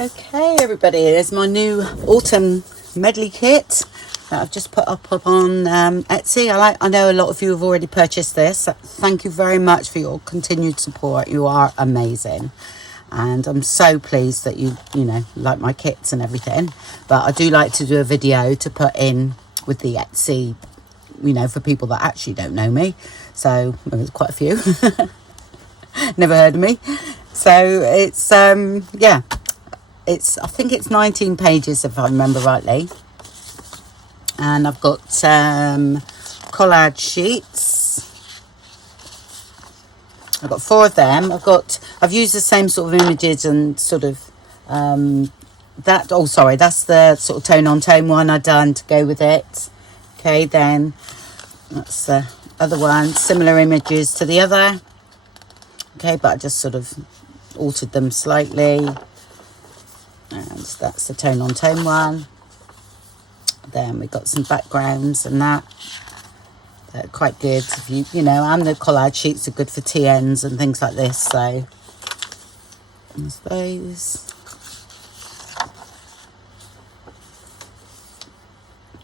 Okay everybody, here's my new autumn medley kit that I've just put up on Etsy. I know a lot of you have already purchased this. Thank you very much for your continued support. You are amazing, and I'm so pleased that you know, like my kits and everything. But I do like to do a video to put in with the Etsy, you know, for people that actually don't know me. So there's quite a few never heard of me. So it's yeah, I think it's 19 pages if I remember rightly, and I've got collage sheets. I've got 4 of them. I've used the same sort of images and sort of that's the sort of tone on tone one I done to go with it. Okay, then that's the other one, similar images to the other. Okay, but I just sort of altered them slightly. And that's the tone on tone one. Then we've got some backgrounds and that. They're quite good if you know, and the collage sheets are good for TNs and things like this. So there's those.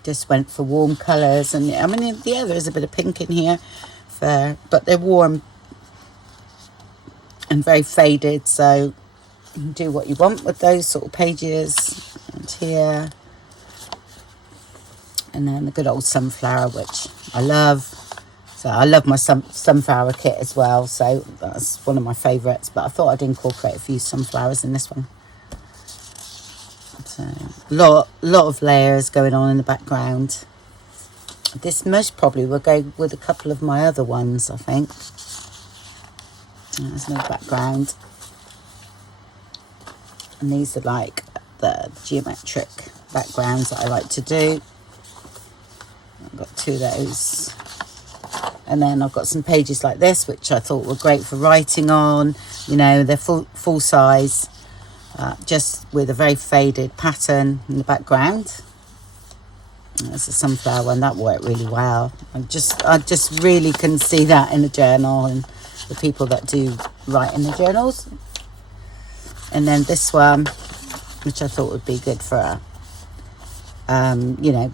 Just went for warm colours, and I mean, yeah, there is a bit of pink in here, but they're warm and very faded, so you can do what you want with those sort of pages. And here, and then the good old sunflower, which I love. So I love my sunflower kit as well, so that's one of my favourites, but I thought I'd incorporate a few sunflowers in this one. So lot of layers going on in the background. This most probably will go with a couple of my other ones, I think. There's no background, and these are like the geometric backgrounds that I like to do. I've got 2 of those, and then I've got some pages like this which I thought were great for writing on. You know, they're full size, just with a very faded pattern in the background. There's a sunflower one that worked really well. I just really can see that in the journal, and the people that do write in the journals. And then this one, which I thought would be good for a you know,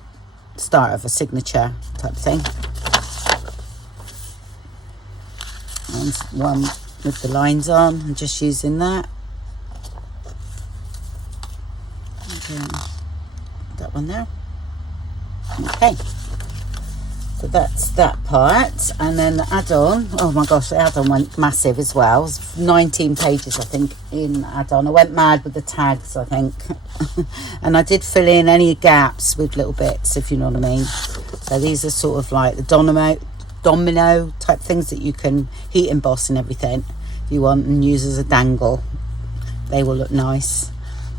start of a signature type thing. And one with the lines on, I'm just using that. Okay, that one there. Okay, so that's that part. And then the add-on, oh my gosh, the add-on went massive as well. It was 19 pages I think in add-on. I went mad with the tags, I think. And I did fill in any gaps with little bits, if you know what I mean. So these are sort of like the domino type things that you can heat emboss and everything if you want, and use as a dangle. They will look nice.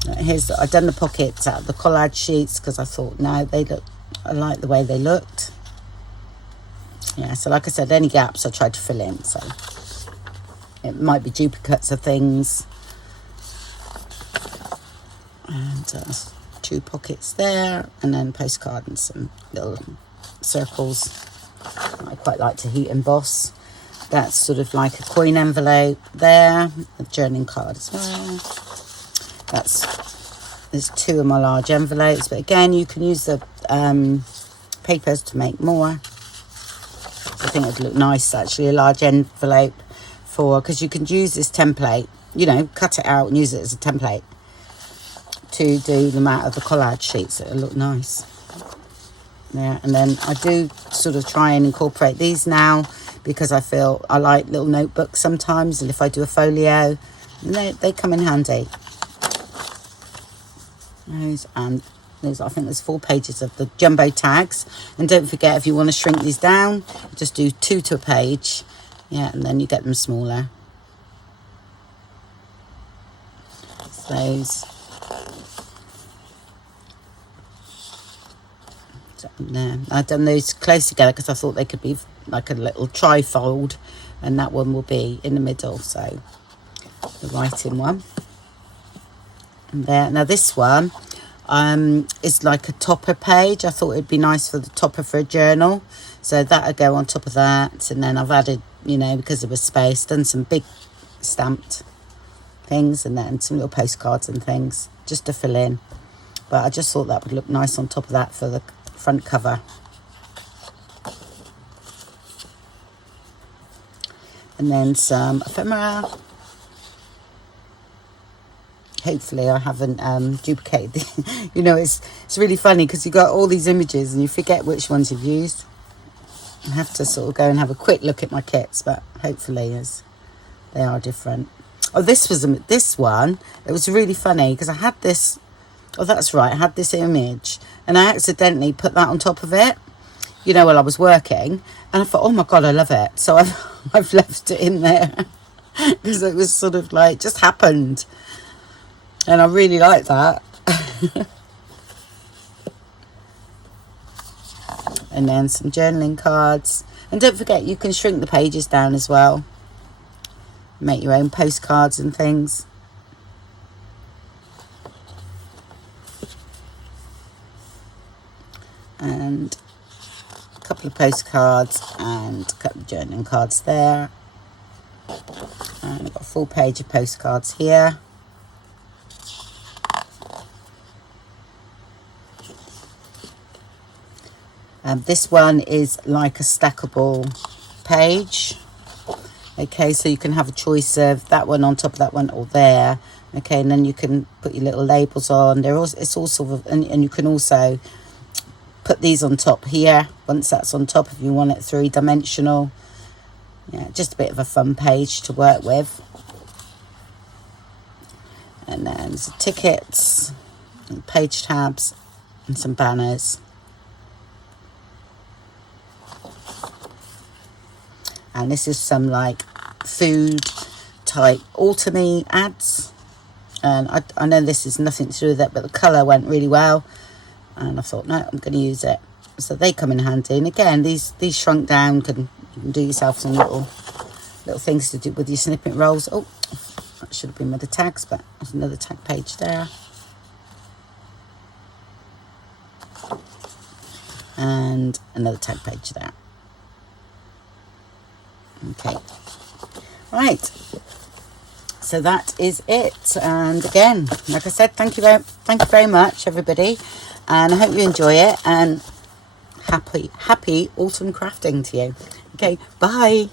I've done the pockets out of the collage sheets because I thought, no, I like the way they looked. Yeah, so like I said, any gaps I tried to fill in. So it might be duplicates of things. And 2 pockets there, and then postcard and some little circles. I quite like to heat emboss. That's sort of like a coin envelope there, a journaling card as well. There's 2 of my large envelopes, but again, you can use the papers to make more. I think it'd look nice actually, a large envelope, because you can use this template, you know, cut it out and use it as a template to do the mat of the collage sheets. It'll look nice. Yeah, and then I do sort of try and incorporate these now, because I feel I like little notebooks sometimes, and if I do a folio, they come in handy. And I think there's 4 pages of the jumbo tags. And don't forget, if you want to shrink these down, just do 2 to a page. Yeah, and then you get them smaller. Those. There. I've done those close together because I thought they could be like a little trifold, and that one will be in the middle, so the writing one. And there. Now this one is like a topper page. I thought it'd be nice for the topper for a journal, so that'll go on top of that. And then I've added, you know, because of the space, done some big stamped things, and then some little postcards and things just to fill in. But I just thought that would look nice on top of that for the front cover. And then some ephemera. Hopefully I haven't duplicated the, you know, it's really funny because you got all these images and you forget which ones you've used. I have to sort of go and have a quick look at my kits, but hopefully as they are different. Oh, this one, it was really funny because I had this, oh that's right, I had this image and I accidentally put that on top of it, you know, while I was working, and I thought, oh my god, I love it. So I've left it in there because it was sort of like just happened, and I really like that. And then some journaling cards, and don't forget you can shrink the pages down as well, make your own postcards and things. And a couple of postcards and a couple of journaling cards there, and I've got a full page of postcards here. This one is like a stackable page. Okay, so you can have a choice of that one on top of that one or there. Okay, and then you can put your little labels on. It's all sort of, and you can also put these on top here once that's on top if you want it three-dimensional. Yeah, just a bit of a fun page to work with. And then some tickets, and page tabs, and some banners. And this is some like food type autumny ads, and I know this is nothing to do with it, but the colour went really well, and I thought, no, I'm going to use it. So they come in handy. And again, these shrunk down, you can do yourself some little things to do with your snippet rolls. Oh, that should have been with the tags, but there's another tag page there, and another tag page there. Okay, right, so that is it. And again, like I said, thank you very much everybody, and I hope you enjoy it, and happy autumn crafting to you. Okay, bye.